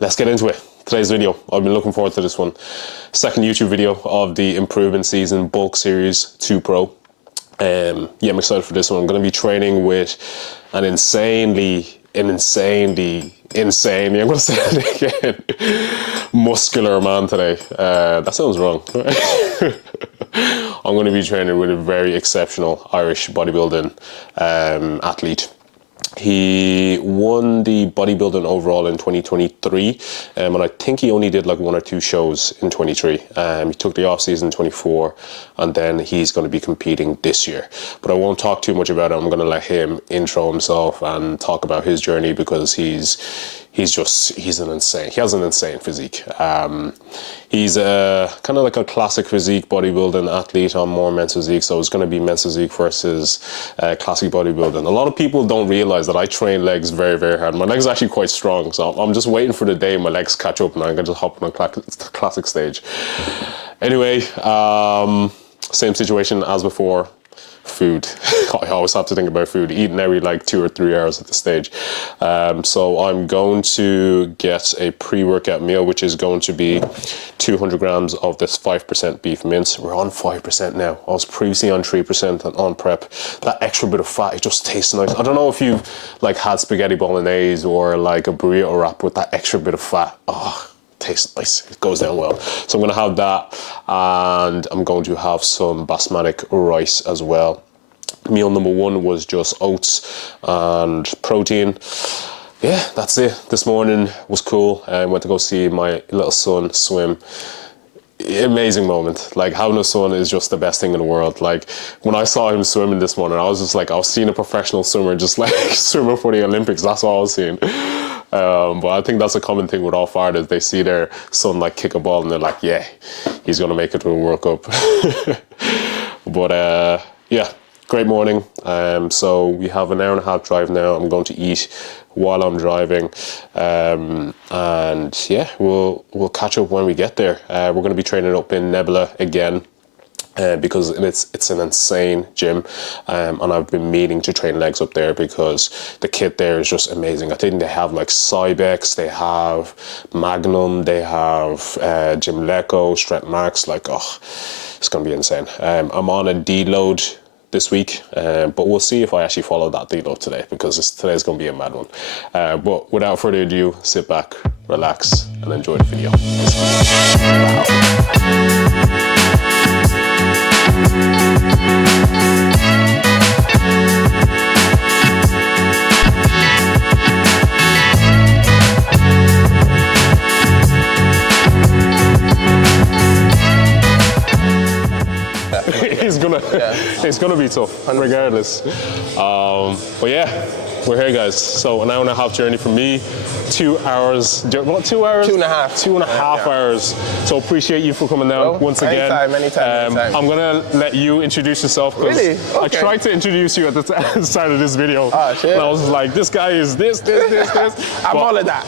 let's get into it. Today's video, I've been looking forward to this one. Second YouTube video of the improvement season bulk series 2 Pro. Yeah, I'm excited for this one. I'm going to be training with an insanely, I'm going to say it again, muscular man today. That sounds wrong. I'm going to be training with a very exceptional Irish bodybuilding athlete. He won the bodybuilding overall in 2023, and I think he only did like 1 or 2 shows in 23. He took the off season in 24, and then he's going to be competing this year. But I won't talk too much about it. I'm going to let him intro himself and talk about his journey, because he has an insane physique. He's kind of like a classic physique bodybuilding athlete. I'm more men's physique, so it's going to be men's physique versus classic bodybuilding. A lot of people don't realize that I train legs very, very hard. My legs are actually quite strong, so I'm just waiting for the day my legs catch up and I can just hop on a classic stage. Anyway, same situation as before. Food. I always have to think about food, eating every like 2 or 3 hours at the stage. So I'm going to get a pre-workout meal, which is going to be 200 grams of this 5% beef mince. We're on 5% now. I was previously on 3% on prep. That extra bit of fat, it just tastes nice. I don't know if you've like had spaghetti bolognese or like a burrito wrap with that extra bit of fat. Oh, tastes nice. It goes down well. So I'm going to have that, and I'm going to have some basmati rice as well. Meal number 1 was just oats and protein. Yeah, that's it. This morning was cool. I went to go see my little son swim. Amazing moment. Like, having a son is just the best thing in the world. Like, when I saw him swimming this morning, I was just like, I was seeing a professional swimmer just like swimming for the Olympics. That's what I was seeing. But I think that's a common thing with all fathers. They see their son like kick a ball and they're like, yeah, he's gonna make it to a World Cup. But yeah, great morning. So we have an hour and a half drive now. I'm going to eat while I'm driving, and yeah, we'll catch up when we get there. We're going to be training up in Nebula again, because it's an insane gym, and I've been meaning to train legs up there because the kit there is just amazing. I think they have like Cybex, they have Magnum, they have Gymleco, Strength Max. Like, oh, it's gonna be insane. I'm on a deload this week, but we'll see if I actually follow that deload today, because today's gonna be a mad one. But without further ado, sit back, relax, and enjoy the video. It's gonna be tough, regardless. But yeah, we're here, guys. So an hour and a half journey from me, 2 hours. What, 2 hours? 2.5. 2.5 hours. So appreciate you for coming down once again. Anytime. I'm gonna let you introduce yourself. Really? Okay. I tried to introduce you at the start of this video. Oh, shit. And I was just like, this guy is this. I'm all of that.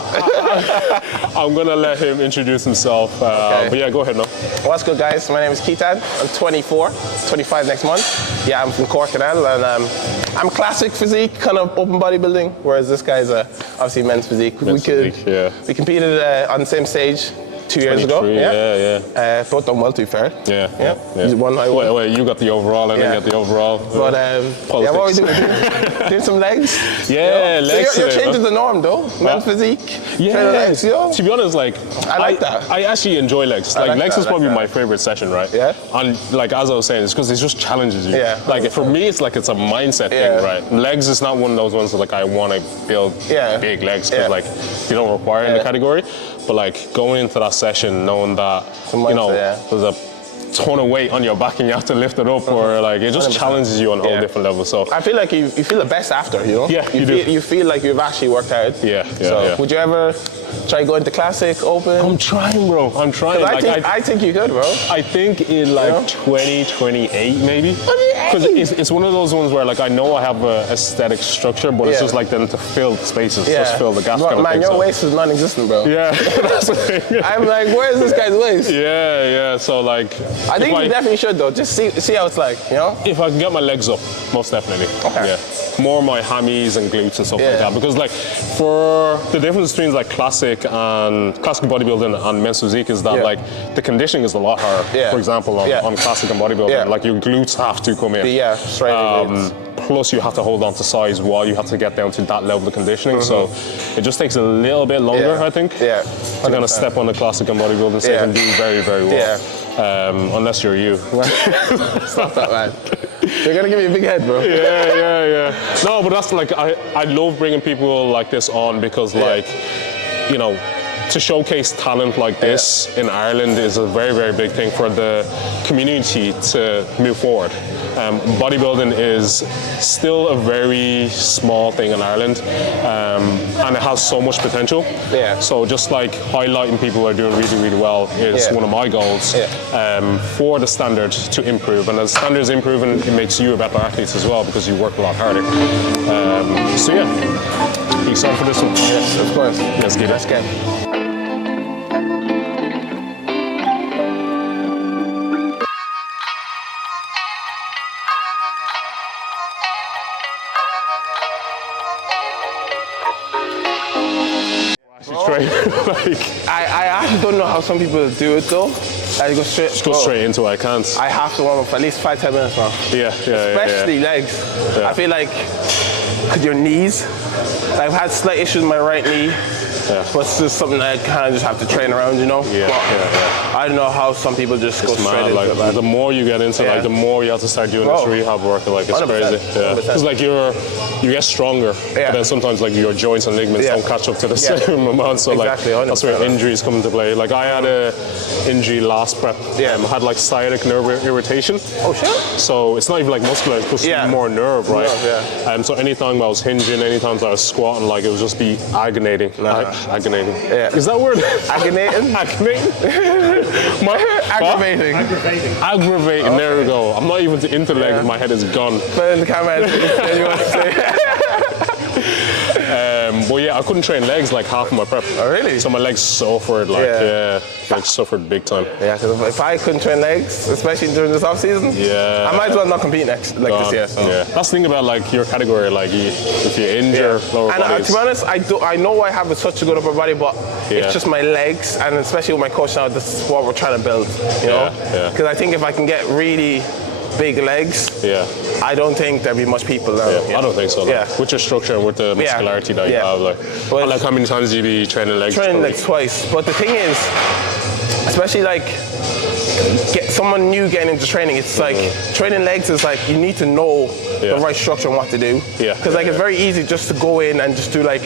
I'm gonna let him introduce himself. Okay. But yeah, go ahead now. What's good, guys? My name is Keaton. I'm 24, 25 next month. Yeah, I'm from Cork, and I'm classic physique, kind of open bodybuilding, whereas this guy's obviously men's physique. We competed on the same stage 2 years ago. Yeah. Both done well, to be fair. Yeah. He's won, I won. Wait, you got the overall, and then got the overall. But yeah, what are we doing? Doing some legs. Yeah, legs. So you're changing the norm, though. Men's physique. Yeah. Legs, To be honest, like I like that. I actually enjoy legs. Like legs is probably my favorite session, right? Yeah. And like as I was saying, it's because it just challenges you. Yeah. Like for me, it's like it's a mindset thing, right? Legs is not one of those ones that like I want to build big legs, because like you don't require in the category. But like going into that session, knowing that there's a ton of weight on your back and you have to lift it up, or like it just 100%. Challenges you on a whole different level. So I feel like you feel the best after, you know? Yeah, you feel like you've actually worked hard. Yeah. Would you ever try going to classic, open? I'm trying, bro. I'm trying. I think you could, bro. I think in like 2028 maybe. Because it's one of those ones where like I know I have a aesthetic structure, but it's just like then to fill the spaces, just fill the gaps. But, man, your waist is non-existent, bro. Yeah, that's the thing. I'm like, where is this guy's waist? Yeah. So like, I think you definitely should though. Just see how it's like, you know. If I can get my legs up, most definitely. Okay. Yeah. more my hammies and glutes and stuff like that. Because like for the difference between like classic bodybuilding and men's physique is that like the conditioning is a lot harder. For example, on classic and bodybuilding, like your glutes have to come in. Plus you have to hold on to size while you have to get down to that level of conditioning. So it just takes a little bit longer, I think, to kind of step on the classic and bodybuilding stage and do very, very well. Unless you're you. It's not that bad. You're gonna give me a big head, bro. No, but that's like, I love bringing people like this on because like, you know, to showcase talent like this in Ireland is a very, very big thing for the community to move forward. Bodybuilding is still a very small thing in Ireland, and it has so much potential. So just like highlighting people who are doing really, really well is one of my goals for the standard to improve. And as standards improving, it makes you a better athlete as well because you work a lot harder. So yeah, you excited for this one? Yes, of course. Let's get it. Let's get it. I actually don't know how some people do it though. I go straight. Just go straight into it. I can't. I have to warm up for at least 5-10 minutes now. Especially legs. I feel like your knees. I've had slight issues with my right knee. But it's just something that I kind of just have to train around, you know? I don't know how some people just go straight into it. The more you get into like, the more you have to start doing this rehab work. Like, it's 100%, crazy. Because like you get stronger, but then sometimes like your joints and ligaments don't catch up to the same amount. So like that's where injuries come into play. Like I had a injury last prep. I had like sciatic nerve irritation. Oh shit! So it's not even like muscular, it's just more nerve, right? So anytime I was hinging, anytime I was squatting, like it would just be aggravating. Aggravating. Is that a word? Aggravating? Aggravating? Aggravating. Aggravating, there we go. I'm not even into legs, my head is gone. But in the camera, you want to say. But yeah, I couldn't train legs like half of my prep. Oh really? So my legs suffered, like like suffered big time. Because if I couldn't train legs, especially during this off season, I might as well not compete this year. So. That's the thing about like your category, like if you injure lower bodies. And to be honest, I know I have such a good upper body, but it's just my legs, and especially with my coach now, this is what we're trying to build. You know, because I think if I can get really big legs, I don't think there'll be much people there. I don't think so. With your structure and with the muscularity that you have, like how many times do you be training legs? Training legs twice. But the thing is, especially like get someone new getting into training, it's like training legs is like you need to know the right structure and what to do. Because like it's very easy just to go in and just do like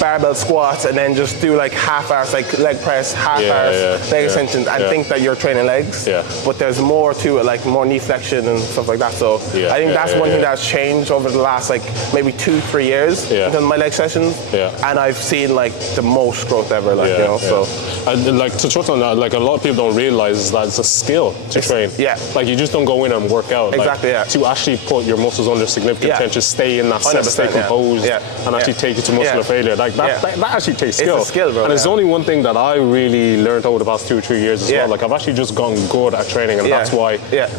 barbell squats and then just do like half-hours, like leg press, half-hours, leg extensions, and think that you're training legs. But there's more to it, like more knee flexion and stuff like that. So I think that's one thing that's changed over the last like maybe 2-3 years in terms of my leg sessions. And I've seen like the most growth ever, like you know. So and like to touch on that, like a lot of people don't realize that it's a skill to train. Like you just don't go in and work out. Exactly. Like, to actually put your muscles under significant tension, stay in that set, stay composed, and actually take it to muscular failure. Like that actually takes skill. It's a skill, bro. And it's only one thing that I really learned over the past 2 or 3 years as well. Like I've actually just gotten good at training, and that's why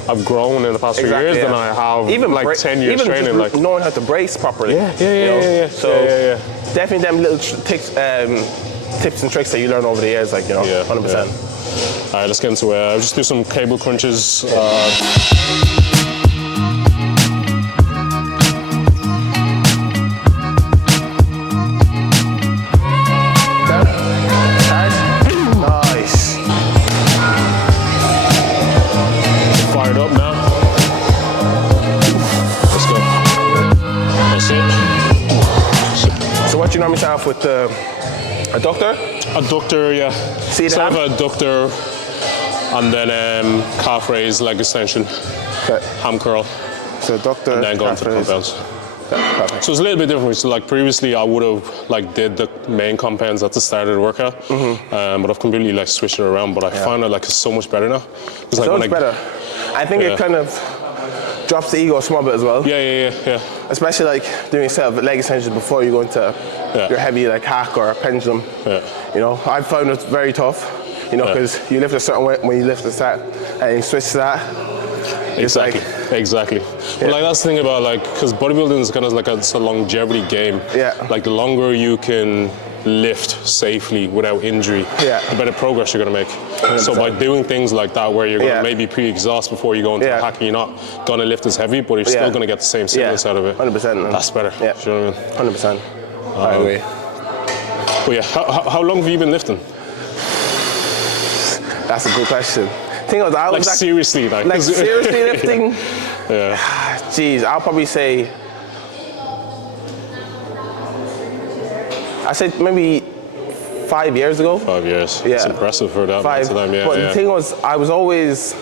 I've grown in the past 3 years than I have even like 10 years even training. Like knowing how to brace properly. So definitely them little tips and tricks that you learn over the years, like, you know, 100%. All right, let's get into it. I'll just do some cable crunches. Nice. Fired up now. Let's go. That's it. So what you normally start off with a ductor? Adductor, yeah. Start with adductor, and then calf raise, leg extension, ham curl. So adductor, and then go into the compounds. So it's a little bit different. So like previously, I would have like did the main compounds at the start of the workout, but I've completely like switched it around. But I find it like it's so much better now. It's like so much better. I think it kind of drops the ego a small bit as well. Yeah. Especially like doing yourself leg extensions before you go into your heavy like hack or a pendulum. You know, I found it very tough. You know, because you lift a certain way when you lift the set, and you switch to that. It's like Exactly. But like that's the thing about like, because bodybuilding is kind of like it's a longevity game. Yeah. Like the longer you can lift safely without injury, the better progress you're gonna make. 100%. So by doing things like that, where you're gonna maybe pre-exhaust before you go into the hack, and you're not gonna lift as heavy, but you're still gonna get the same stimulus out of it. 100%. That's better. Yeah. Do you know what I mean? 100%. I agree. But yeah, how long have you been lifting? That's a good question. Thing was, I was like seriously, like seriously lifting. Yeah. Jeez, I'll probably say. I said maybe 5 years ago. 5 years. Yeah. It's impressive for that. 5. Time. Yeah, but the thing was, I was always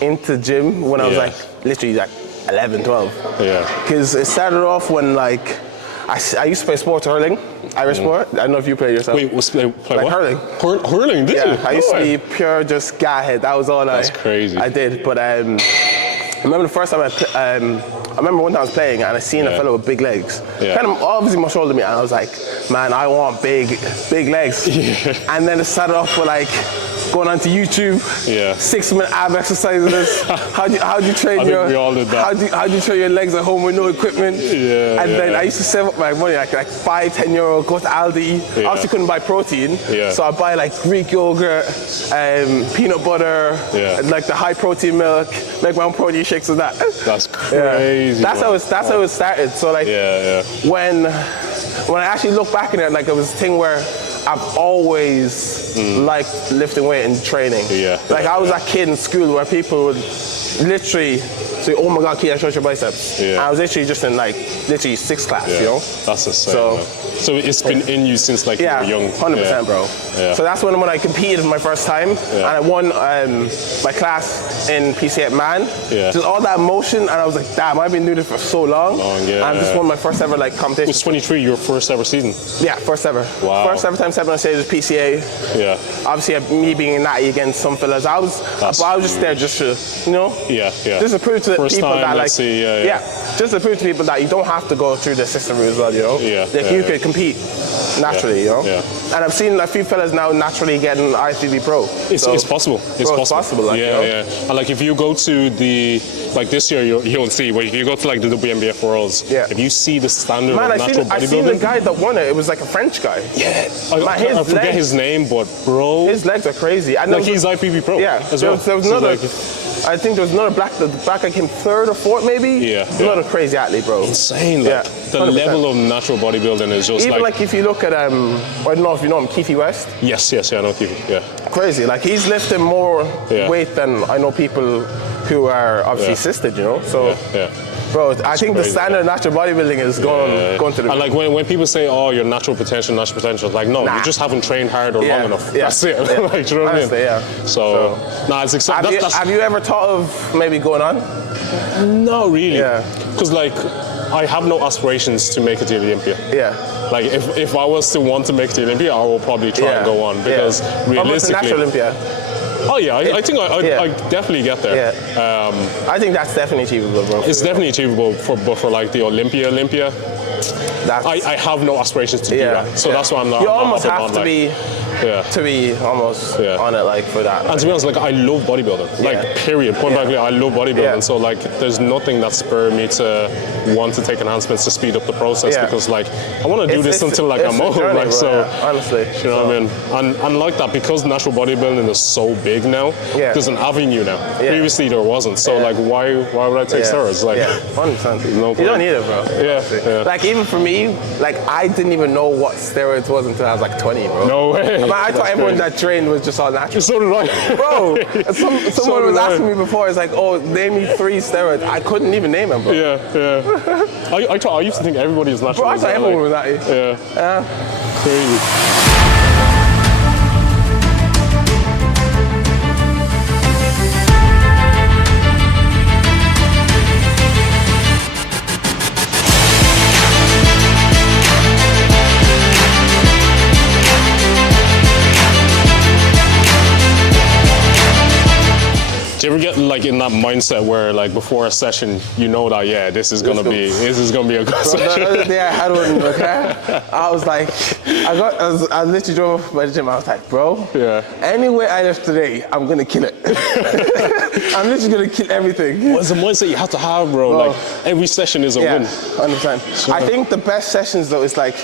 into gym when I was like literally like 11, 12. Yeah. Because it started off when like I used to play sports, hurling, Irish sport. I don't know if you played yourself. Wait, play like what? Hurling. Hurling, did you? I used to be pure just gathead. That was all That's crazy. I did. But I remember the first time I remember one time I was playing and I seen a fellow with big legs. Kind of obviously much older than me, and I was like, man, I want big legs. And then it started off with like going onto YouTube, 6-minute ab exercises. How do you train we all did that. How do you train your legs at home with no equipment? And then I used to save up my money, like €5-10, go to Aldi. Obviously couldn't buy protein, so I buy like Greek yogurt, peanut butter, like the high protein milk, make my own protein shakes and that. That's crazy. That's how it started. So like when I actually look back at it, like it was a thing where I've always liked lifting weight and training. Like I was that kid in school where people would literally say, "Oh my God, Keith, show your biceps." I was literally just in like literally 6th class, you know. That's the same. So it's been in you since like you were young. 100%, bro. So that's when I competed for my first time, and I won my class in PCA man. Just all that motion, and I was like, damn, I've been doing this for so long. And I just won my first ever like competition. It was 23, your first ever season? Yeah, first ever. Wow. First ever time stepping on stage was PCA. Obviously, me being natty against some fellas, I was just there just to, you know, just to prove to people that like, just to prove to people that you don't have to go through the system as well, you know. Like you could compete naturally, you know. And I've seen a few fellas now naturally getting IFBB Pro. It's possible. It's possible. Like, you know? And like if you go to the, like this year you'll see, if you go to like the WNBF Worlds, if you see the standard of natural bodybuilding. I seen the guy that won it. It was like a French guy. I forget his name, but bro, his legs are crazy. And like he's IFBB Pro. As well. There was another. I think there was another black. The black guy came 3rd or 4th, maybe. Another crazy athlete, bro. Insane. Like, the 100%. Level of natural bodybuilding is just even like if you look at I don't know if you know him, Keithy West. Yes, I know Keithy. Crazy. Like he's lifting more weight than I know people who are obviously assisted, you know. So. Bro, I think the standard of natural bodybuilding is going to the... And like when people say, oh, your natural potential, like no, you just haven't trained hard or long enough. That's it. Like, do you know what I mean? So it's exciting. Have you ever thought of maybe going on? No, really. Because like, I have no aspirations to make it to Olympia. Like if I was to want to make it to Olympia, I will probably try and go on because realistically... natural Olympia? Oh yeah, I think I definitely get there. I think that's definitely achievable, bro. It's definitely achievable for like the Olympia. I have no aspirations to do that, so that's why I'm not. You almost have to be. To be almost on it, like for that. And to be honest, like I love bodybuilding, like period. Point blankly, I love bodybuilding. So like, there's nothing that spurred me to want to take enhancements to speed up the process because like I want to do this until like I'm old, like so. Honestly, you know what I mean? And like that, because natural bodybuilding is so big now, there's an avenue now. Previously there wasn't. So like, why would I take steroids? Like, 100%. You don't need it, bro. Like even for me, like I didn't even know what steroids was until I was like 20, bro. No way. I thought everyone that trained was just all natural. So did I. Bro, someone was asking me before, it's like, oh, name me 3 steroids. I couldn't even name them, bro. I used to think everybody was natural. Bro, I thought everyone was natural. Crazy. Do you ever get like in that mindset where like before a session, you know that, yeah, this is gonna be a good session? The other day I had one in the car. I was like, I literally drove up by the gym. I was like, bro, anywhere I left today, I'm gonna kill it. I'm literally gonna kill everything. What's the mindset you have to have, bro? Like every session is a win. 100%. Sure. I think the best sessions though is like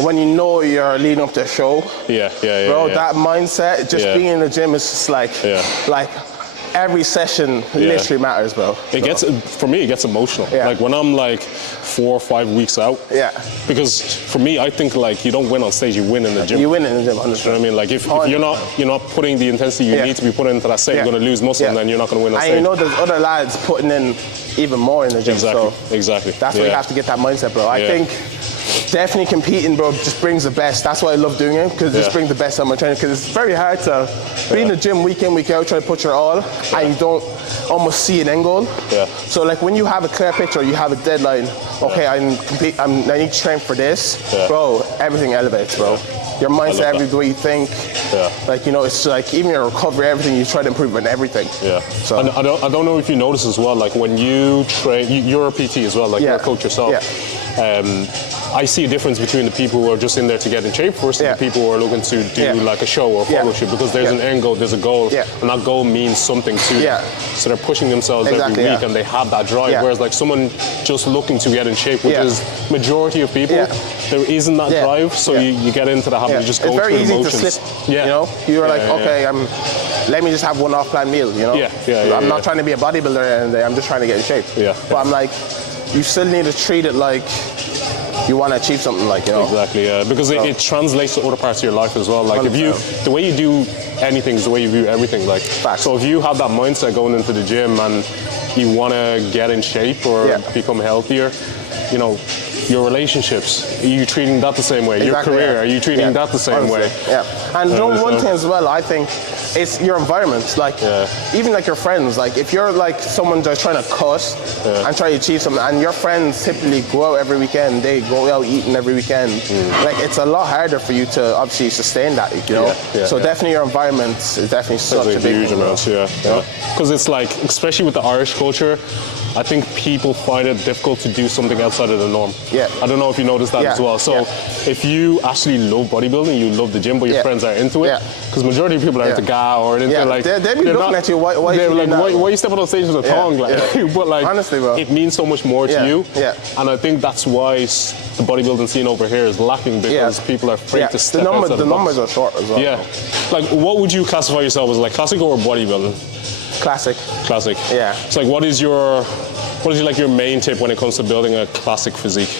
when you know you're leading up to a show. Bro, that mindset, just being in the gym is just like every session literally matters, bro. For me, it gets emotional. Like when I'm like 4 or 5 weeks out. Because for me, I think like you don't win on stage, you win in the gym. You win in the gym, 100%. You know what I mean? Like if you're not putting the intensity you need to be putting into that set, you're going to lose muscle and then you're not going to win on stage. And you know there's other lads putting in even more in the gym. Exactly. That's why you have to get that mindset, bro. I think definitely competing, bro, just brings the best. That's why I love doing it, because it just brings the best out of my training. Because it's very hard to be in the gym week in, week out, try to put your all, and you don't almost see an end goal. So like when you have a clear picture, you have a deadline. Okay, I need to train for this, bro. Everything elevates, bro. Your mindset, the way you think. Like, you know, it's like even your recovery, everything, you try to improve on everything. So I don't know if you notice as well, like when you train, you're a PT as well, like you're a coach yourself. I see a difference between the people who are just in there to get in shape first and the people who are looking to do like a show or a photo shoot, because there's an end goal, there's a goal, and that goal means something to them. So they're pushing themselves every week and they have that drive, whereas like someone just looking to get in shape, which is majority of people, there isn't that drive, so you get into the habit of just go through emotions. It's very easy to slip, you know? You're like, okay, let me just have one off-plan meal, you know? I'm not trying to be a bodybuilder and I'm just trying to get in shape. But I'm like, you still need to treat it like you want to achieve something, like, you know. Exactly, because it translates to other parts of your life as well. Like 100%. The way you do anything is the way you view everything. Like, so if you have that mindset going into the gym and you want to get in shape or become healthier, you know, your relationships, are you treating that the same way? Your career, are you treating that the same way? And one thing as well, I think, it's your environment. Like, even like your friends, like if you're like someone that's trying to cut and try to achieve something, and your friends typically go out every weekend, they go out eating every weekend, like it's a lot harder for you to obviously sustain that, you know? So definitely your environment is definitely such a big amount, because it's like, especially with the Irish culture, I think people find it difficult to do something outside of the norm. I don't know if you noticed that as well. So if you actually love bodybuilding, you love the gym, but your friends are into it, because majority of people are into GA or into like... They'd be looking at you, why are you stepping on stage with a tongue? Like, but like, honestly, bro, it means so much more to you. And I think that's why the bodybuilding scene over here is lacking, because people are afraid to step outside the box. The numbers are short as well. Like, what would you classify yourself as, like classic or bodybuilding? Classic. Classic. It's like, what is your main tip when it comes to building a classic physique?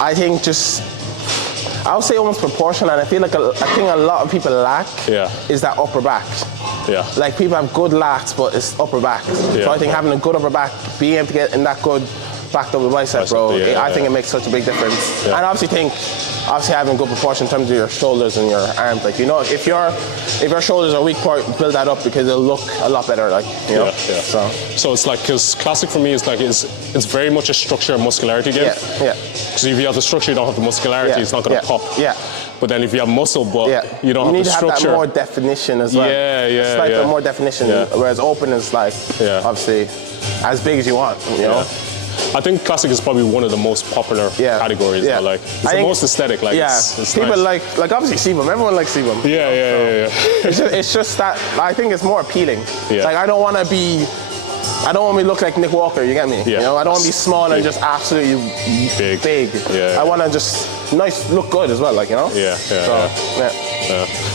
I think I would say almost proportional, and I feel like I think a lot of people lack is that upper back. Like people have good lats, but it's upper back. So I think having a good upper back, being able to get in that good back double bicep, bro, I think it makes such a big difference. And I obviously having good proportion in terms of your shoulders and your arms, like, you know, if your shoulders are weak part, build that up, because it'll look a lot better, like, you know. So it's like, because classic for me is like, it's very much a structure and muscularity game. Because if you have the structure, you don't have the muscularity, it's not going to pop. But then if you have muscle, but you don't have the structure. You need to have that more definition as well. Slightly more definition, whereas open is like, obviously, as big as you want, you know. I think classic is probably one of the most popular categories. Like, it's the most aesthetic. Like, it's people nice. like obviously Sebum. Everyone likes Sebum. It's just that I think it's more appealing. Like, I don't want to be look like Nick Walker, you get me? You know, I don't want to be small and just absolutely big. I want to just look good as well, like, you know?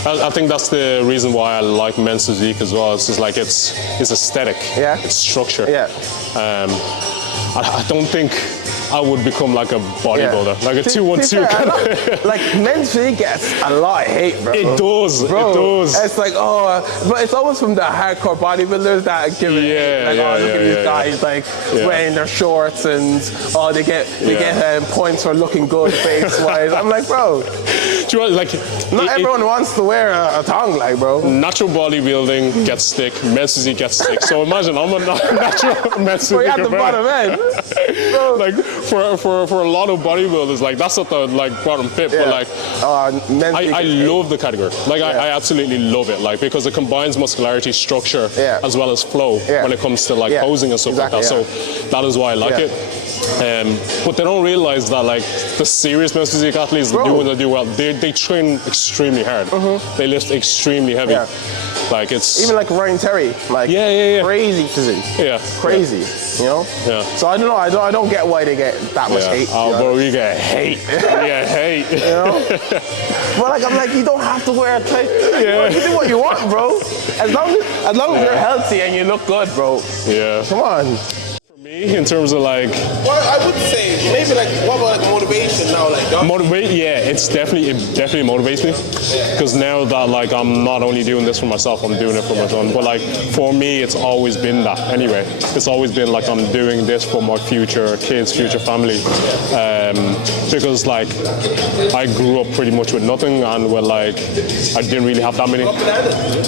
I think that's the reason why I like men's physique as well. It's just like, it's aesthetic. It's structure. I don't think I would become like a bodybuilder, like a 212 kind of. Like, men's physique gets a lot of hate, bro. It does, bro. It does. It's like, but it's almost from the hardcore bodybuilders that give it. Look at these guys, like, wearing their shorts and they get points for looking good face-wise. I'm like, bro. Do you know, like, not everyone wants to wear a tongue, like, bro. Natural bodybuilding gets stick, men's physique gets stick. So imagine I'm a natural men's physique. We're at the bottom end. Bro. Like, for a lot of bodybuilders, like that's not the like bottom fit, but like I love the category. Like I absolutely love it, like because it combines muscularity, structure, as well as flow when it comes to like posing and stuff like that. So that is why I like it. But they don't realize that like the serious men's physique athletes, the do well, they train extremely hard. They lift extremely heavy. Like it's even like Ryan Terry, like crazy physique. Crazy. You know? So I don't know. I don't get why they get that much hate. Oh, bro, you get hate. You get hate. You know? But like I'm like, you don't have to wear a tight. You do what you want, bro. As long as you're healthy and you look good, bro. Come on. In terms of like, well, I would say maybe like what about like motivation now, like it definitely motivates me because now that like I'm not only doing this for myself, I'm doing it for my son. But like for me, it's always been that anyway. It's always been like I'm doing this for my future kids, future family, because like I grew up pretty much with nothing and with like I didn't really have that many.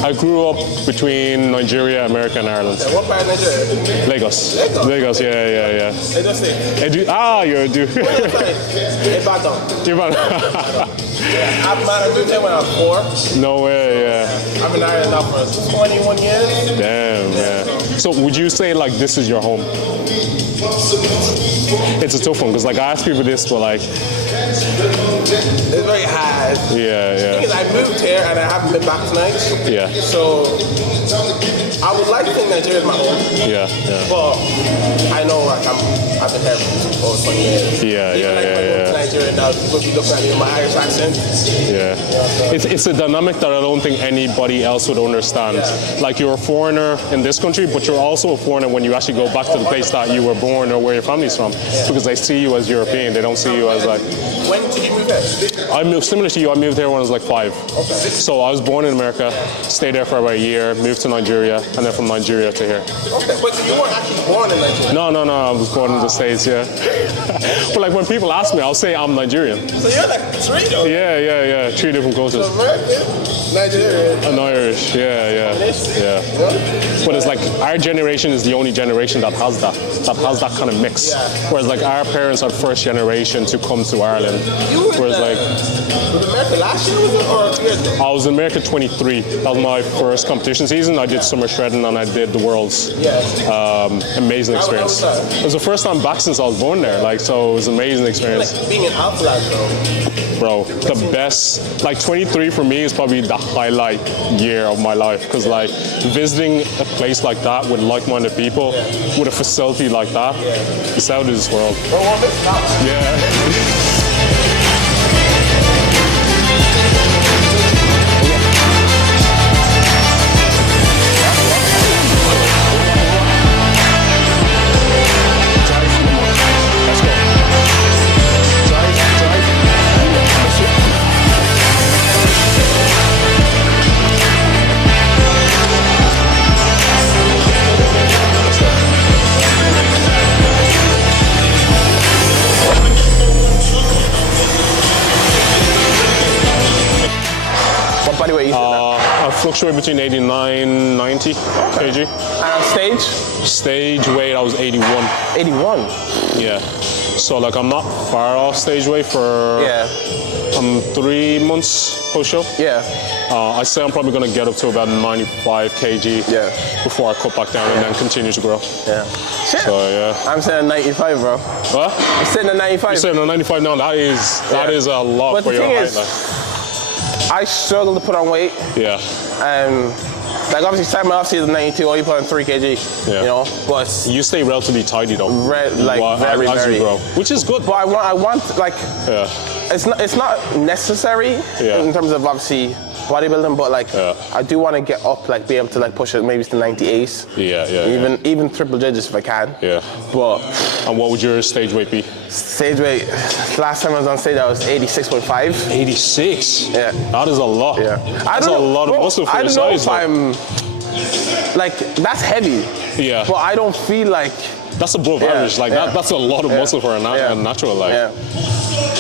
I grew up between Nigeria, America, and Ireland. What part of Nigeria? Lagos. Yeah. You do. I moved here when I was 4. No way, I've been in Ireland now for 21 years. Damn, So would you say like this is your home? It's a tough one because like I ask people this, but like it's very hard. The thing is, I moved here and I haven't been back tonight. So I would like to think Nigeria is my home. But I know like I've been here for over 20 years. Even when I go to Nigeria now, people be looking at me with my Irish accent. It's a dynamic that I don't think anybody else would understand. Like you're a foreigner in this country, but you're also a foreigner when you actually go back to the place that you were born or where your family's from, because they see you as European. They don't see you as like. When did you move here? I moved similar to you. I moved here when I was like 5. So I was born in America, stayed there for about a year, moved to Nigeria, and then from Nigeria to here. But so you weren't actually born in Nigeria? No. I was born in the States. But like when people ask me, I'll say I'm Nigerian. So you're like 3 though? Yeah. 3 different cultures. American, Nigerian, and Irish. But it's like our generation is the only generation that has that kind of mix. Whereas like our parents are the first generation to come to Ireland. Whereas like was America last year, was it, or 2 years ago? I was in America 23. That was my first competition season. I did summer shredding and I did the Worlds. Amazing experience. It was the first time back since I was born there. Like so, it was an amazing experience. Like being an outlaw though. Bro, the best. Like 23 for me is probably the highlight year of my life because like visiting a place like that with like-minded people, with a facility like that, it's out of this world. I fluctuate between 89, 90 kg. And stage? Stage weight, I was 81. 81? Yeah. So like I'm not far off stage weight for 3 months post-show. I say I'm probably going to get up to about 95 kg before I cut back down and then continue to grow. Shit. So I'm sitting at 95, bro. What? I'm sitting at 95. You're sitting at 95 now. That is a lot but for your height. I struggle to put on weight. Like obviously Simon obviously is 92, you put on 3 kg, you know, but you stay relatively tidy though. Very, you grow, which is good. But I want like, it's not necessary in terms of obviously bodybuilding, but like I do want to get up, like be able to like push it maybe to 98. Even triple digits if I can. But and what would your stage weight be? Stage weight, last time I was on stage I was 86.5. 86? That is a lot. That's a lot of muscle for your size. I don't know if I'm like, that's heavy. But I don't feel like that's above average. Like that's a lot of muscle for a natural. Like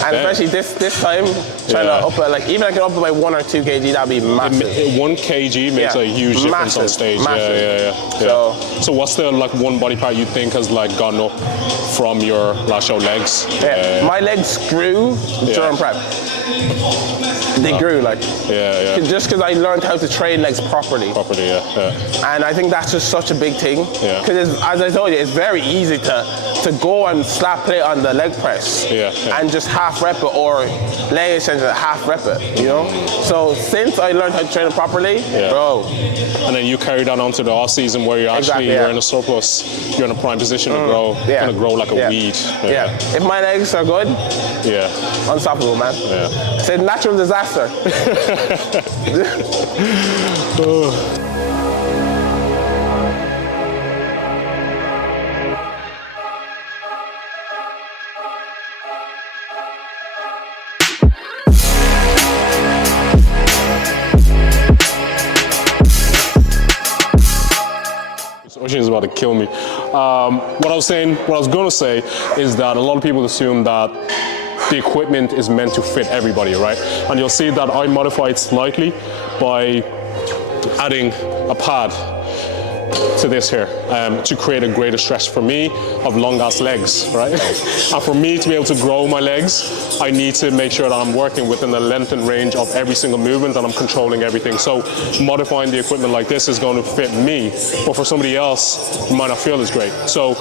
And especially this time, trying to up it, like even I can up it by 1 or 2 kg, that'd be massive. 1 kg makes a huge difference on stage. Yeah. So what's the like one body part you think has like gone up from your last show? Legs? My legs grew during prep. They grew like. Just because I learned how to train legs properly. And I think that's just such a big thing. Because as I told you, it's very easy to go and slap plate on the leg press and just half rep it, or leg extension half rep it, you know? So since I learned how to train it properly, bro. And then you carry that onto the off season where you're actually you're in a surplus, you're in a prime position to grow, gonna grow like a weed. If my legs are good, unstoppable, man. It's a natural disaster. Ocean is about to kill me. What I was going to say is that a lot of people assume that the equipment is meant to fit everybody, right? And you'll see that I modified slightly by adding a pad to this here to create a greater stretch for me of long ass legs, right? And for me to be able to grow my legs, I need to make sure that I'm working within the length and range of every single movement and I'm controlling everything. So modifying the equipment like this is going to fit me, but for somebody else, it might not feel as great. So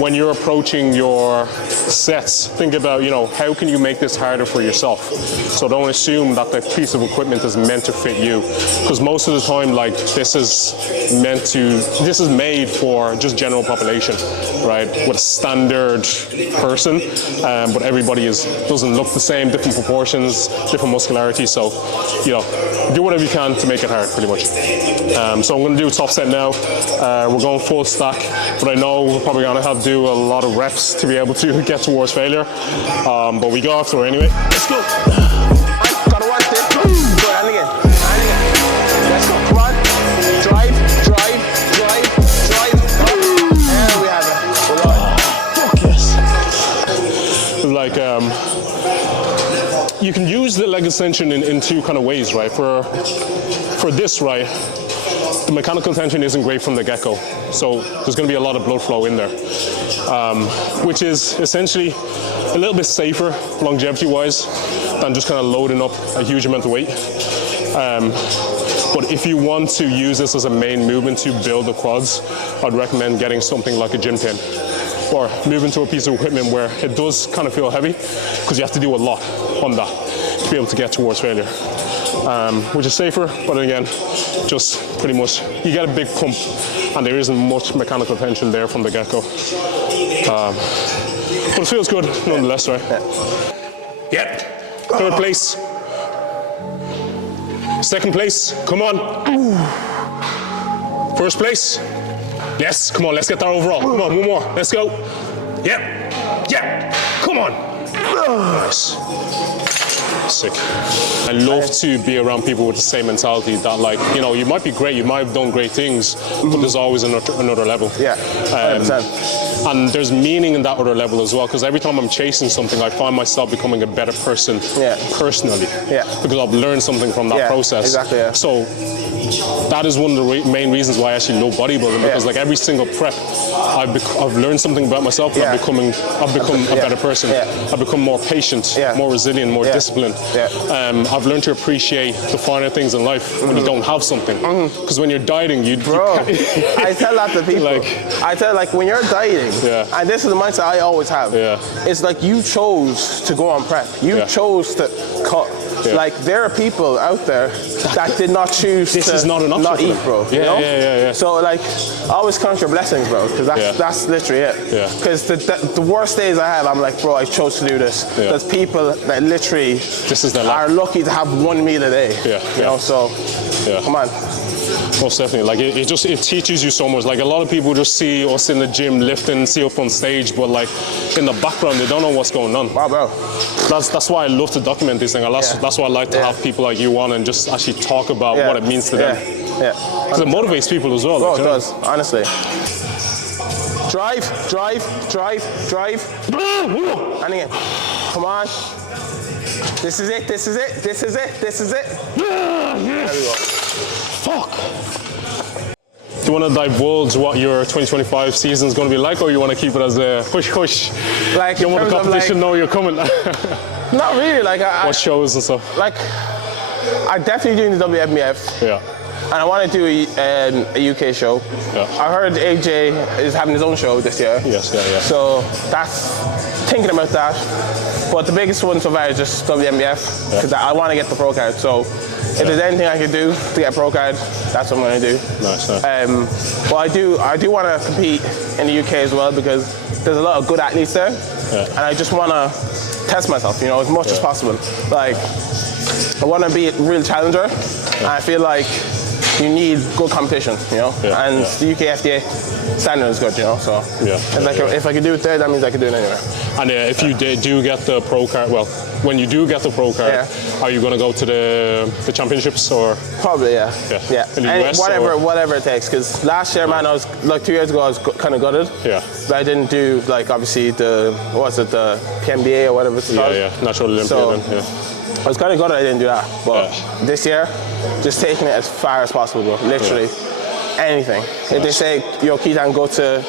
when you're approaching your sets, think about, you know, how can you make this harder for yourself? So don't assume that the piece of equipment is meant to fit you, because most of the time, like, this is made for just general population, right? With a standard person, but everybody doesn't look the same, different proportions, different muscularity. So, you know, do whatever you can to make it hard, pretty much. So I'm going to do a top set now. We're going full stack, but I know we're probably going to have to do a lot of reps to be able to get towards failure. But we go after it anyway. Let's go. Gotta watch this. Good, and again. Let's go. Come on. Drive. There we have it. Focus. Like, you can use the leg extension in two kind of ways, right? For this, right, the mechanical tension isn't great from the get-go. So there's going to be a lot of blood flow in there, which is essentially a little bit safer longevity-wise than just kind of loading up a huge amount of weight. But if you want to use this as a main movement to build the quads, I'd recommend getting something like a gym pin, or moving to a piece of equipment where it does kind of feel heavy, because you have to do a lot on that to be able to get towards failure. Which is safer, but again, just pretty much, you get a big pump and there isn't much mechanical tension there from the get-go. But it feels good nonetheless, right? Yeah. Third place. Second place, come on. First place. Yes, come on, let's get that overall. Come on, one more, let's go. Yeah, come on. Nice. Sick. I love to be around people with the same mentality that, like, you know, you might be great, you might have done great things, but there's always another level. Yeah, 100%. And there's meaning in that other level as well, because every time I'm chasing something, I find myself becoming a better person personally. Yeah. Because I've learned something from that process. Exactly, yeah. So that is one of the main reasons why I actually love bodybuilding, because like every single prep, I've learned something about myself, and I've become a better person. I've become more patient, more resilient, more disciplined. I've learned to appreciate the finer things in life when you don't have something. Because when you're dieting, I tell that to people. I tell, like, when you're dieting, and this is the mindset I always have, it's like you chose to go on prep. You chose to cut. Like, there are people out there that did not choose to not eat, bro. You know? So, like, always count your blessings, bro, because that's literally it. Because the worst days I have, I'm like, bro, I chose to do this. There's people that literally are lucky to have one meal a day. You know, so come on. Most definitely. Like, it teaches you so much. Like, a lot of people just see us in the gym lifting, see up on stage, but like in the background they don't know what's going on. Wow, bro. That's why I love to document these things. That's why I like to have people like you on and just actually talk about what it means to them. Because it motivates people as well. Bro, like, it does, honestly. Drive. And again, come on. This is it, this is it, this is it, this is it. There we go. Fuck. Do you want to divulge what your 2025 season is going to be like, or you want to keep it as a hush? Like, you want the competition know you're coming? Not really. Like, what shows and stuff? Like, I definitely doing the WMBF. Yeah. And I want to do a UK show. Yeah. I heard AJ is having his own show this year. Yes, yeah. So that's thinking about that. But the biggest one so far is just WMBF, because I want to get the pro card. So if there's anything I can do to get a pro card, that's what I'm going to do. Nice. But I do want to compete in the UK as well, because there's a lot of good athletes there, and I just want to test myself, as much as possible. Like, I want to be a real challenger, and I feel like you need good competition, and the UK FDA standard is good, so if I could do it there, that means I could do it anywhere. And if you do get the pro card, well, when you do get the pro card, are you going to go to the championships or? Probably, yeah. In the US, whatever it takes, because last year, man, I was, like 2 years ago, I was kind of gutted. Yeah. But I didn't do, like, obviously the PMBA or whatever it's called. Yeah, Natural Olympia then, I was kind of gutted I didn't do that, but this year, just taking it as far as possible, bro. Literally, anything. If they say, yo, Keaton, go to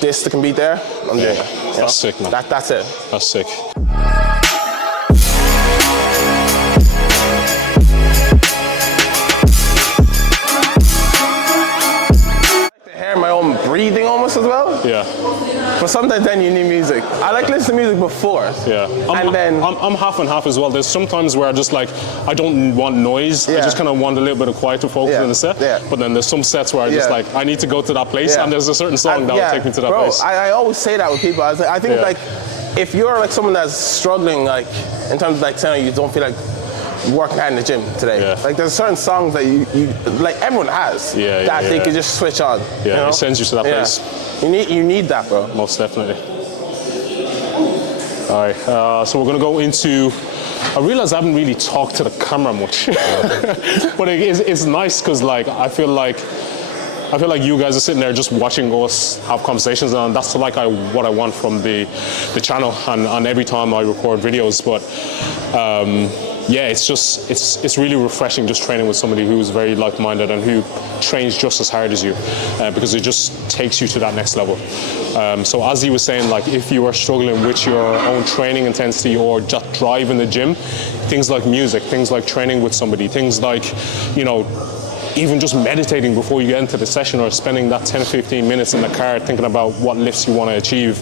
this to compete there, I'm doing it. That's sick, man. That's it. That's sick. My own breathing almost as well. Yeah. But sometimes then you need music. I like listening to music before. Yeah. I'm half and half as well. There's sometimes where I just like, I don't want noise. I just kind of want a little bit of quiet to focus in the set. Yeah. But then there's some sets where I just like, I need to go to that place, and there's a certain song that will take me to that place. I always say that with people. I think like, if you're like someone that's struggling, like in terms of like saying you don't feel like working out in the gym today. Like there's certain songs that you like everyone has that they can just switch on. Yeah, it sends you to that place. You need that, bro. Most definitely. All right, so we're gonna go into. I realize I haven't really talked to the camera much, but it's nice because like I feel like you guys are sitting there just watching us have conversations, and that's like what I want from the channel and every time I record videos. But it's really refreshing just training with somebody who's very like-minded and who trains just as hard as you, because it just takes you to that next level. So as he was saying, like if you are struggling with your own training intensity or just drive in the gym, things like music, things like training with somebody, things like, even just meditating before you get into the session, or spending that 10 or 15 minutes in the car thinking about what lifts you want to achieve,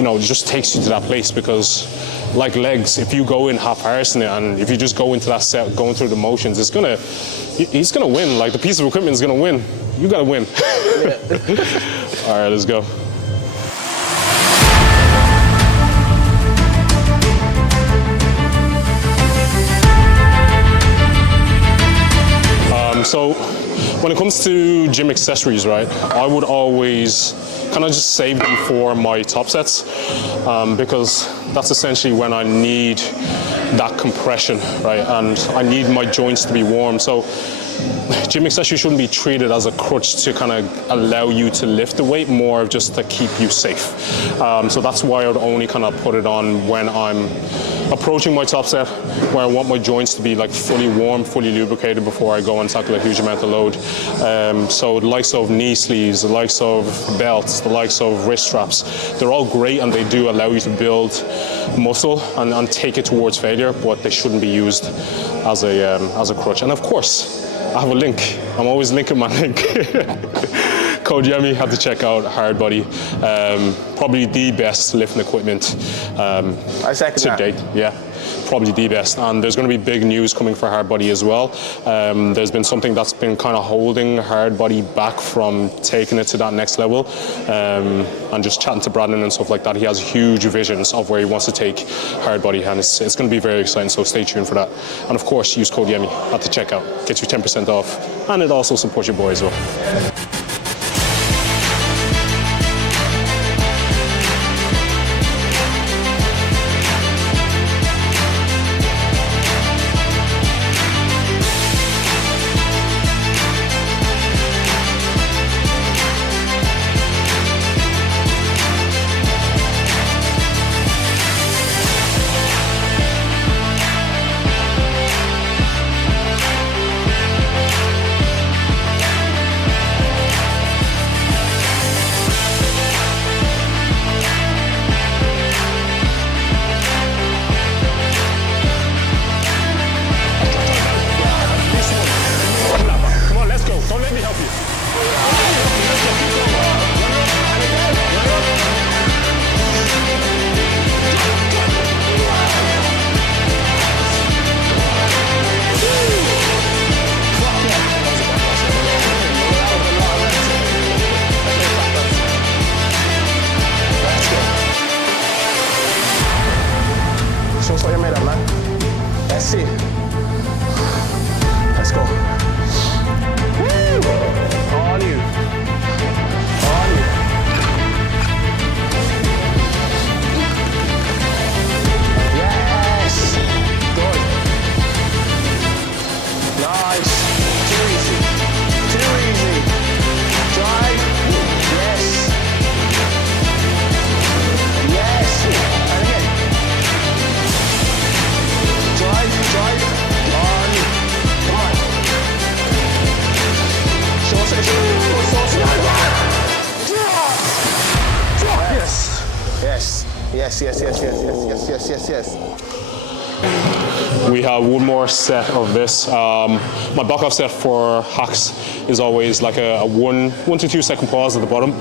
it just takes you to that place. Because like legs, if you go in half-arsing it and if you just go into that set going through the motions, he's gonna win. Like the piece of equipment is gonna win. You gotta win. All right, let's go. So when it comes to gym accessories, right, I would always kind of just save them for my top sets, because that's essentially when I need that compression, right, and I need my joints to be warm. So gym accessories shouldn't be treated as a crutch to kind of allow you to lift the weight, more just to keep you safe. So that's why I would only kind of put it on when I'm approaching my top set, where I want my joints to be like fully warm, fully lubricated before I go and tackle a huge amount of load. So the likes of knee sleeves, the likes of belts, the likes of wrist straps, they're all great and they do allow you to build muscle and take it towards failure, but they shouldn't be used as a crutch. And of course, I have a link. I'm always linking my link. Code Yemi, have to check out Hard Body. Probably the best lifting equipment I second to that. date. Yeah, probably the best. And there's going to be big news coming for Hard Body as well. There's been something that's been kind of holding Hard Body back from taking it to that next level. And just chatting to Brandon and stuff like that, he has huge visions of where he wants to take Hard Body, and it's going to be very exciting, so stay tuned for that. And of course, use code Yemi at the checkout. Gets you 10% off, and it also supports your boy as well. Yes, yes, yes, yes, yes, yes, yes, yes, yes. We have one more set of this. My back-off set for hacks is always like a 1 to 2 second pause at the bottom.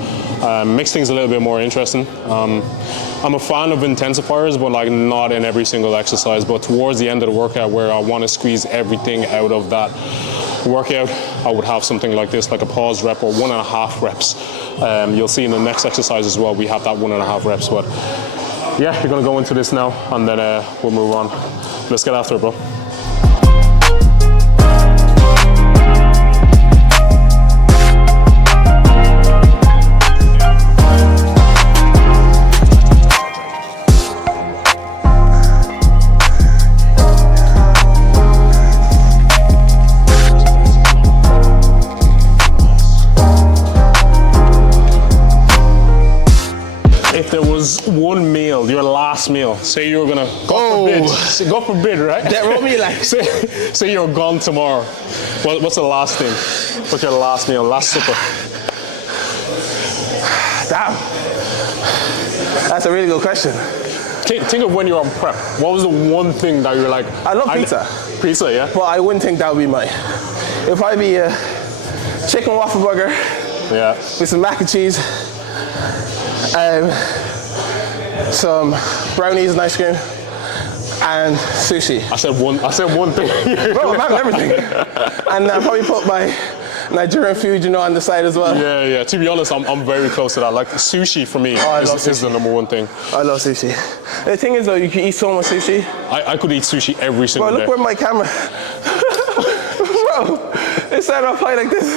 Makes things a little bit more interesting. I'm a fan of intensifiers, but like not in every single exercise. But towards the end of the workout, where I want to squeeze everything out of that workout, I would have something like this, like a pause rep or 1.5 reps. You'll see in the next exercise as well, we have that 1.5 reps. But yeah, you're gonna go into this now, and then we'll move on. Let's get after it, bro. If there was one meal, your last meal, say you were gonna, God forbid, right? That roll me like. say you're gone tomorrow. What's the last thing? What's your last meal, last supper? Damn. That's a really good question. Think of when you're on prep. What was the one thing that you were like? I love pizza. Pizza, yeah? But I wouldn't think that would be mine. It would probably be a chicken waffle burger. Yeah. With some mac and cheese. Some brownies and ice cream, and sushi. I said one thing. Bro, I'm having everything. And I'll probably put my Nigerian food, you know, on the side as well. Yeah, yeah. To be honest, I'm very close to that. Like sushi for me is the number one thing. I love sushi. The thing is though, you can eat so much sushi. I could eat sushi every single day. Bro, look where my camera. Bro, it's set up high like this.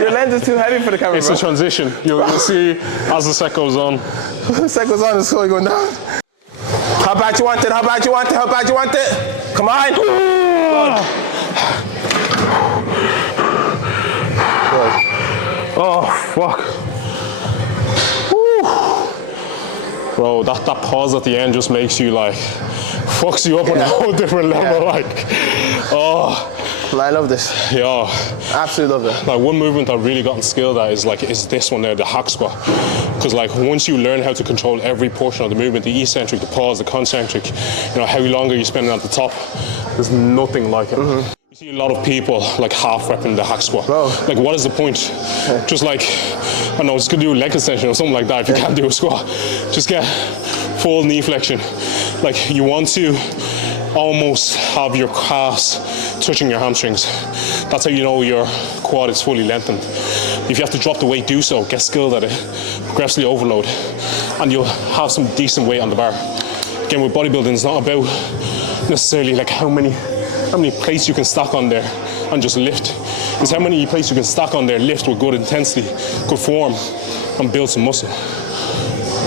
Your lens is too heavy for the camera, It's a transition. You'll see as the set goes on. The set goes on, it's slowly going down. How bad you want it? How bad you want it? How bad you want it? Come on. Oh, fuck. Woo. Bro, that pause at the end just makes you like, fucks you up on a whole different level. Like, oh. I love this. Yeah. Absolutely love it. Like one movement I've really gotten skilled at is this one there, the hack squat. Because like once you learn how to control every portion of the movement, the eccentric, the pause, the concentric, you know, how long are you spending at the top, there's nothing like it. You see a lot of people like half repping the hack squat. Bro. Like what is the point? Just like, I don't know, just gonna do a leg extension or something like that if you can't do a squat. Just get full knee flexion. Like you want to almost have your calves touching your hamstrings. That's how you know your quad is fully lengthened. If you have to drop the weight, do so. Get skilled at it. Progressively overload. And you'll have some decent weight on the bar. Again, with bodybuilding, it's not about necessarily like how many plates you can stack on there and just lift. It's how many plates you can stack on there, lift with good intensity, good form, and build some muscle.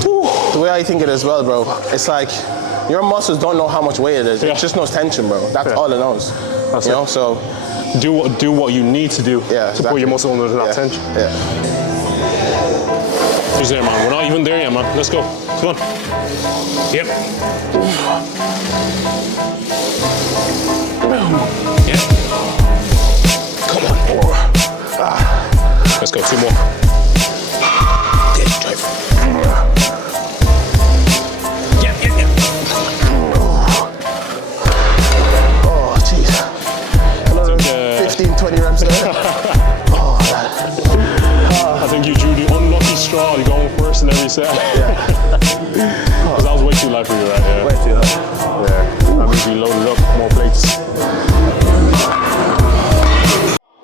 The way I think it as well, bro, it's like your muscles don't know how much weight it is. It just knows tension, bro. That's all it knows. That's know, so do what you need to do to put your muscle under that tension. Yeah. Who's there, man? We're not even there yet, man. Let's go. Come on. Yep. Yep. Come on. Let's go. 2 more. Yeah, drive. Oh, jeez. Another 15, 20 reps there. I think you drew the unlucky straw. You're going first in every set. Because that was way too light for you, right? Yeah. Way too light. Yeah. That means we loaded up more plates.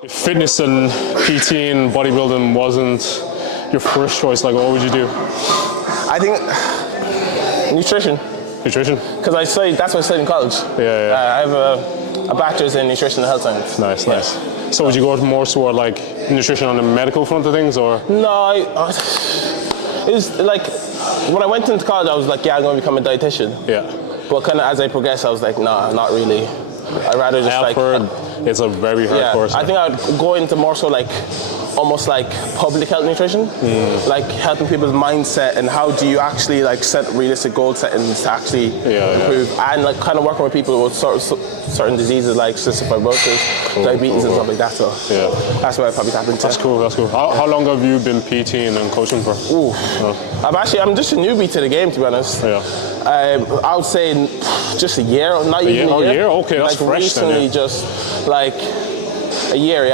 If fitness and PT and bodybuilding wasn't your first choice, like what would you do? I think nutrition. Nutrition? Because that's what I studied in college. Yeah. I have a bachelor's in nutrition and health science. Nice. So would you go more toward like nutrition on the medical front of things, or? No, it was like, when I went into college, I was like, yeah, I'm going to become a dietitian. Yeah. But kind of as I progressed, I was like, nah, not really. I'd rather just I've heard it's a very hard course. I think I'd go into more so like almost like public health nutrition, like helping people's mindset and how do you actually like set realistic goal settings to actually improve, and like kind of working with people with certain diseases like cystic fibrosis, diabetes and stuff like that. So that's where I probably tap into. That's cool. That's cool. How long have you been PTing and coaching for? I'm just a newbie to the game, to be honest. I would say just a year, not even a year. Okay, that's like fresh recently, then, just like a year,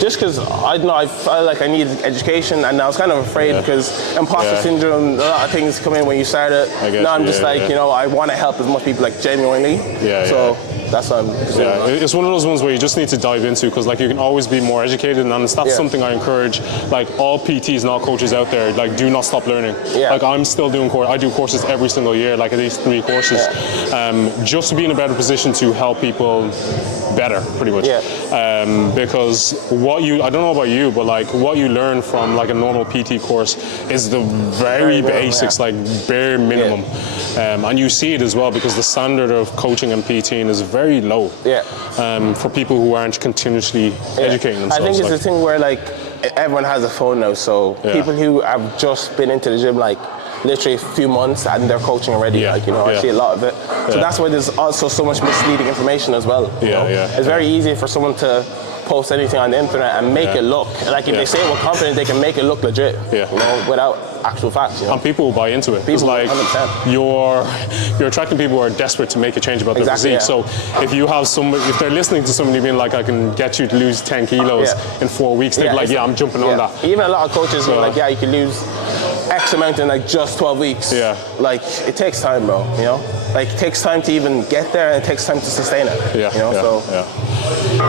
just because I don't know, I felt like I needed education, and I was kind of afraid because imposter syndrome, a lot of things come in when you start it. Now I'm just like, you know, I want to help as much people, like genuinely. So that's what I'm doing. It's one of those ones where you just need to dive into, because like you can always be more educated, and that's something I encourage like all PTs and all coaches out there, like do not stop learning. Like I'm still doing I do courses every single year, like at least 3 courses, just to be in a better position to help people better, pretty much. Because I don't know about you, but like what you learn from like a normal PT course is the very basics, like bare minimum. And you see it as well, because the standard of coaching and PTing is very low for people who aren't continuously educating themselves. I think it's the thing where like everyone has a phone now, so people who have just been into the gym like literally a few months and they're coaching already, like, you know, I see a lot of it. So that's why there's also so much misleading information as well. You know? It's very easy for someone to post anything on the internet and make it look like, if they say it with confidence, they can make it look legit, you know, without actual facts. You know? And people will buy into it. It's like 100%. you're attracting people who are desperate to make a change about their physique. So if you have if they're listening to somebody being like, I can get you to lose 10 kilos in 4 weeks, they're like, I'm jumping on that. Even a lot of coaches are like, you can lose X amount in like just 12 weeks. Like it takes time, bro, you know? Like it takes time to even get there, and it takes time to sustain it. You know?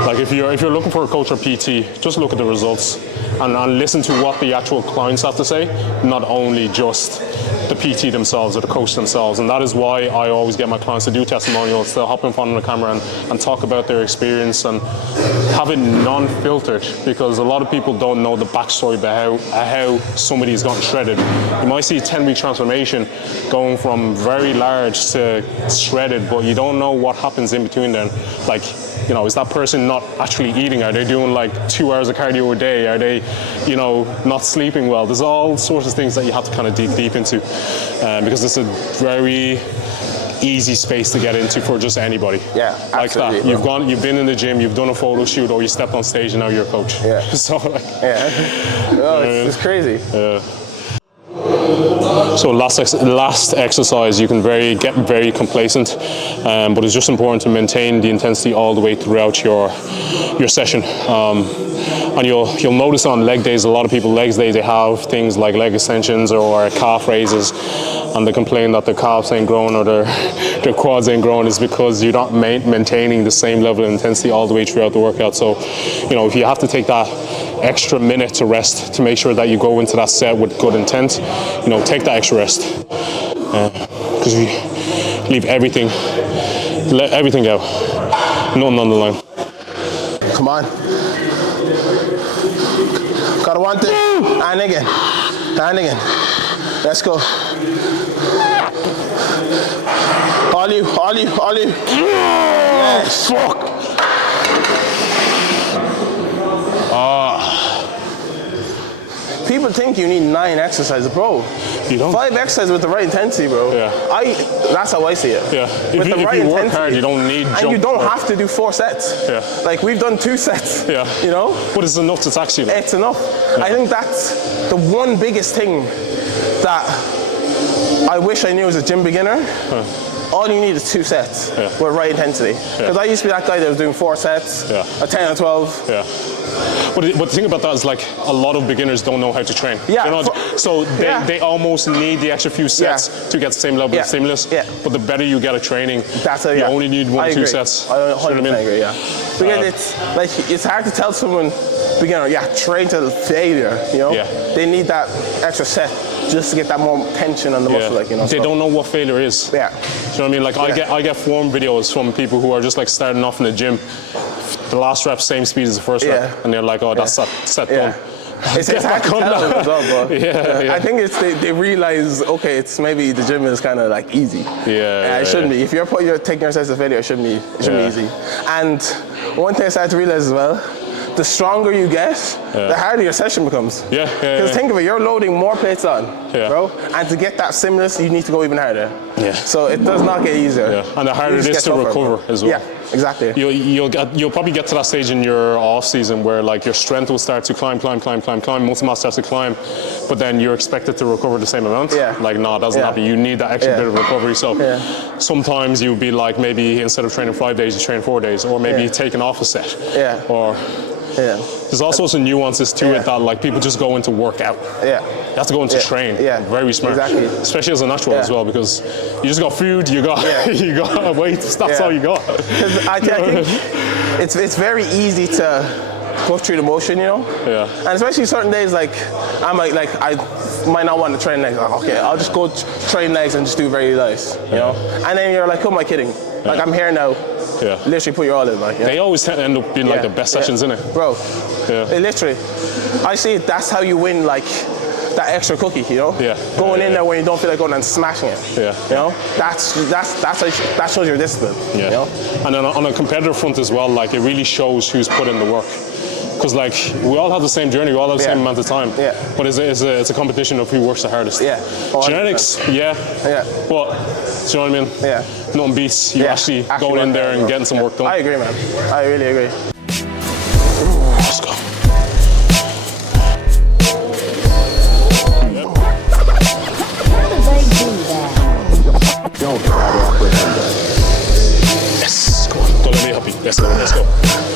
Like if you're looking for a coach or PT, just look at the results and listen to what the actual clients have to say, not only just the PT themselves or the coach themselves. And that is why I always get my clients to do testimonials, to hop in front of the camera and talk about their experience and have it non-filtered, because a lot of people don't know the backstory about how somebody's gotten shredded. You might see a 10-week transformation going from very large to shredded, but you don't know what happens in between then. Like, you know, is that person not actually eating? Are they doing like 2 hours of cardio a day? Are they, you know, not sleeping well? There's all sorts of things that you have to kind of dig deep into, because it's a very easy space to get into for just anybody. Like that. You've been in the gym, you've done a photo shoot, or you stepped on stage and now you're a coach. So like, it's crazy. So last exercise, you can get very complacent, but it's just important to maintain the intensity all the way throughout your session. And you'll notice on leg days, a lot of people legs days, they have things like leg extensions or calf raises, and they complain that their calves ain't growing or their quads ain't growing. Is because you're not maintaining the same level of intensity all the way throughout the workout. So, you know, if you have to take that extra minute to rest to make sure that you go into that set with good intent, you know, take that extra rest, because you leave everything, let everything go, nothing on the line. Come on, gotta want it, and again, let's go. All you. Yes. Fuck. People think you need 9 exercises, bro. You don't. 5 exercises with the right intensity, bro. That's how I see it. If you work hard, you don't need jump. And you don't have to do 4 sets. Like we've done 2 sets. You know? But it's enough to tax you. It's enough. I think that's the one biggest thing that I wish I knew as a gym beginner. All you need is 2 sets with right intensity. Because I used to be that guy that was doing 4 sets, a 10 or 12. But the thing about that is, like, a lot of beginners don't know how to train. So they almost need the extra few sets to get the same level of stimulus. But the better you get at training, you only need 1 or 2 sets. I 100% agree, Because it's like, it's hard to tell someone, beginner, train to failure, you know? They need that extra set just to get that more tension on the muscle, like, you know. They don't know what failure is. Do you know what I mean? Like, I get form videos from people who are just like starting off in the gym. The last rep, same speed as the first rep, and they're like, "Oh, that's set done." It's hard to tell them as well, bro. I think it's they realize, okay, it's maybe the gym is kind of like easy. It shouldn't be. If you're taking yourself to failure, it shouldn't be easy. And one thing I started to realize as well, the stronger you get, the harder your session becomes. Yeah. Because think of it, you're loading more plates on, bro. And to get that stimulus, you need to go even harder. Yeah. So it does not get easier. Yeah. And the harder it is to recover as well. Yeah, exactly. You'll probably get to that stage in your off season where like your strength will start to climb, muscle mass starts to climb, but then you're expected to recover the same amount. Yeah. Like, no, it doesn't happen. You need that extra bit of recovery. So sometimes you'll be like, maybe instead of training 5 days, you train 4 days, or maybe taking off a set. Yeah. Or there's also some nuances to it that like people just go into workout. Yeah. You have to go into train. Yeah. Very smart. Exactly. Especially as a natural as well, because you just got food, you got you got weights. That's all you got. I think it's very easy to go through the motion, you know. Yeah. And especially certain days, like I might not want to train legs. Like, okay, I'll just go train legs and just do very light, you know. And then you're like, who am I kidding? Like I'm here now. Yeah. Literally put your all in, like. They always tend to end up being like the best sessions, innit? Bro. Yeah. Literally, I see it. That's how you win, like that extra cookie, you know. Yeah. Going in there when you don't feel like going and smashing it. Yeah. You know. That shows your discipline. Yeah. You know? And then on a competitive front as well, like it really shows who's put in the work. Because like we all have the same journey, we all have the same amount of time. Yeah. But it's a competition of who works the hardest. Yeah. 100%. Genetics, yeah. But do you know what I mean? Yeah. Nothing beats you actually going in there and getting some work done. I agree, man. I really agree. Let's go. Yes, come on. Don't let me help you. Let's go, let's go.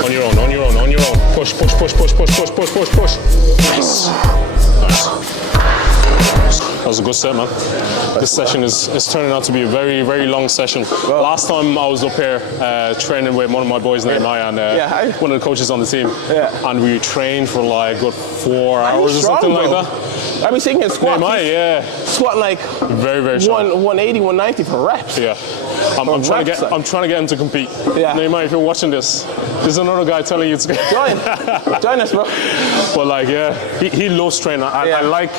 On your own, on your own, on your own. Push, push, push, push, push, push, push, push, push. Nice. Nice. That was a good set, man. This session is turning out to be a very, very long session. Well, last time I was up here training with one of my boys named Maya and one of the coaches on the team. Yeah. And we trained for like, what, 4 hours or something like that. I've been seeing him squat. Squat like very, very strong. 180, 190 for reps. Yeah. I'm trying to get him to compete. Yeah. Neymar, if you're watching this, there's another guy telling you to join us, bro. But like, he loves training. I like.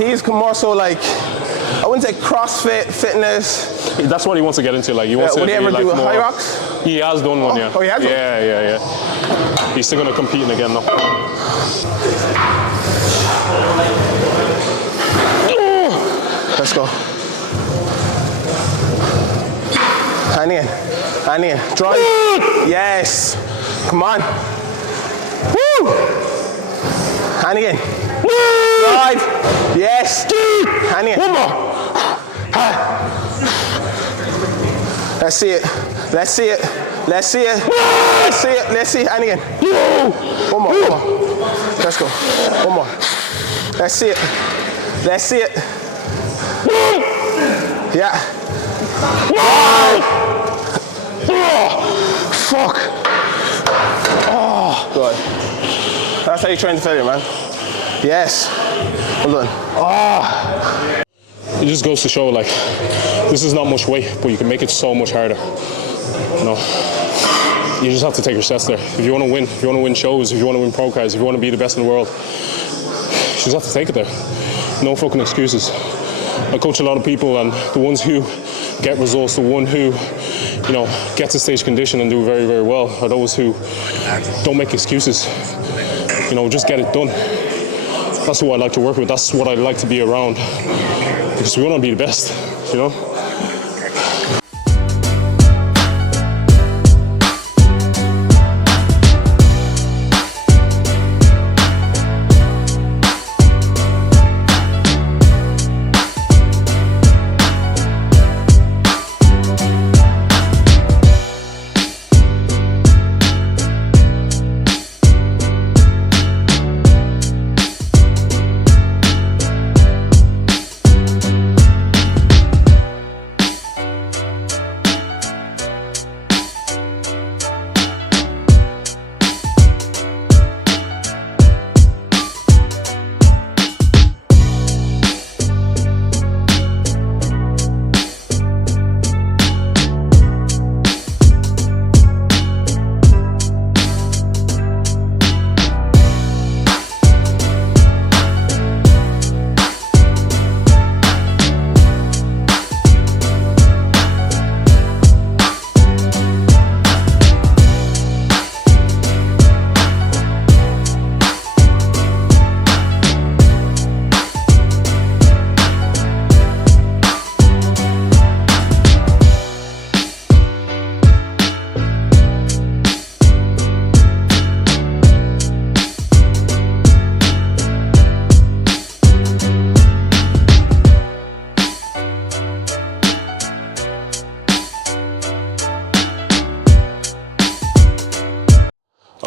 He's more so like, I wouldn't say CrossFit, fitness. That's what he wants to get into. Like, he wants to would he ever like do High Rocks? He has done one, yeah. Oh, he has? Yeah. He's still gonna compete again though. Let's go. Hand in. Drive. Yes. Come on. Woo. Hand in. Drive. Yes. Hand in. One more. Let's see it. Let's see it. Let's see it. Let's see it. Let's see it. Hand in. One more. Let's go. One more. Let's see it. Let's see it. Yeah. Fuck. Oh, good. That's how you train to failure, man. Yes. Hold on. It just goes to show, like, this is not much weight, but you can make it so much harder. You know, you just have to take your steps there. If you want to win, if you want to win shows, if you want to win pro cards, if you want to be the best in the world, you just have to take it there. No fucking excuses. I coach a lot of people, and the ones who get results, the one who, you know, gets to stage condition and do very, very well, are those who don't make excuses. You know, just get it done. That's who I like to work with. That's what I like to be around, because we want to be the best, you know.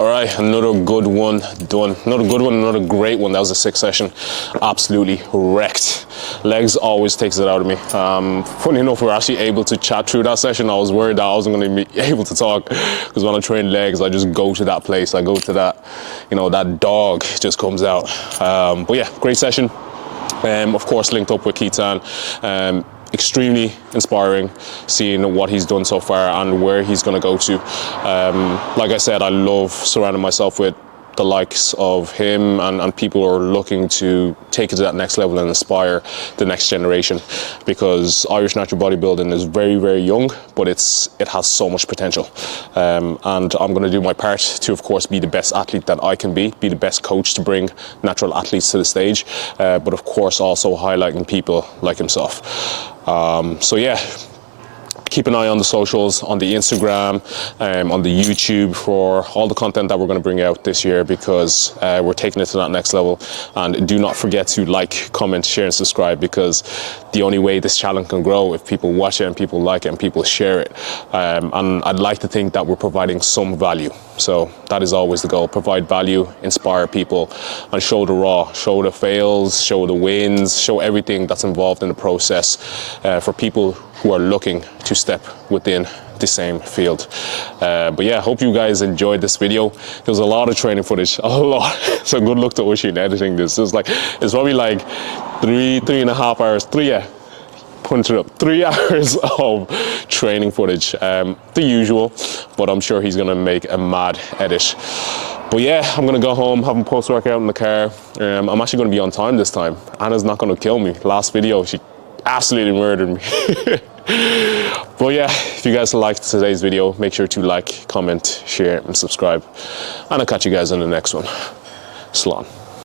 All right, another good one done. Another good one, another great one. That was a 6th session. Absolutely wrecked. Legs always takes it out of me. Funny enough, we were actually able to chat through that session. I was worried that I wasn't going to be able to talk, because when I train legs, I just go to that place. I go to that, you know, that dog just comes out. But yeah, great session. Of course, linked up with Keaton. Extremely inspiring seeing what he's done so far and where he's going to go to. Like I said, I love surrounding myself with the likes of him and people who are looking to take it to that next level and inspire the next generation, because Irish natural bodybuilding is very, very young, but it has so much potential. And I'm going to do my part to, of course, be the best athlete that I can be the best coach to bring natural athletes to the stage, but of course also highlighting people like himself. So yeah, keep an eye on the socials, on the Instagram, on the YouTube for all the content that we're going to bring out this year, because we're taking it to that next level. And do not forget to like, comment, share and subscribe, because the only way this channel can grow if people watch it and people like it and people share it. And I'd like to think that we're providing some value. So that is always the goal: provide value, inspire people, and show the raw, show the fails, show the wins, show everything that's involved in the process for people who are looking to step within the same field. But yeah, I hope you guys enjoyed this video. There was a lot of training footage, a lot. So good luck to Oisin editing this. It's probably like 3.5 hours, 3 hours of training footage. The usual, but I'm sure he's gonna make a mad edit. But yeah, I'm gonna go home, have a post-workout in the car. I'm actually gonna be on time this time. Anna's not gonna kill me. Last video, she absolutely murdered me. But yeah, if you guys liked today's video, make sure to like, comment, share and subscribe, and I'll catch you guys in the next one. Slán.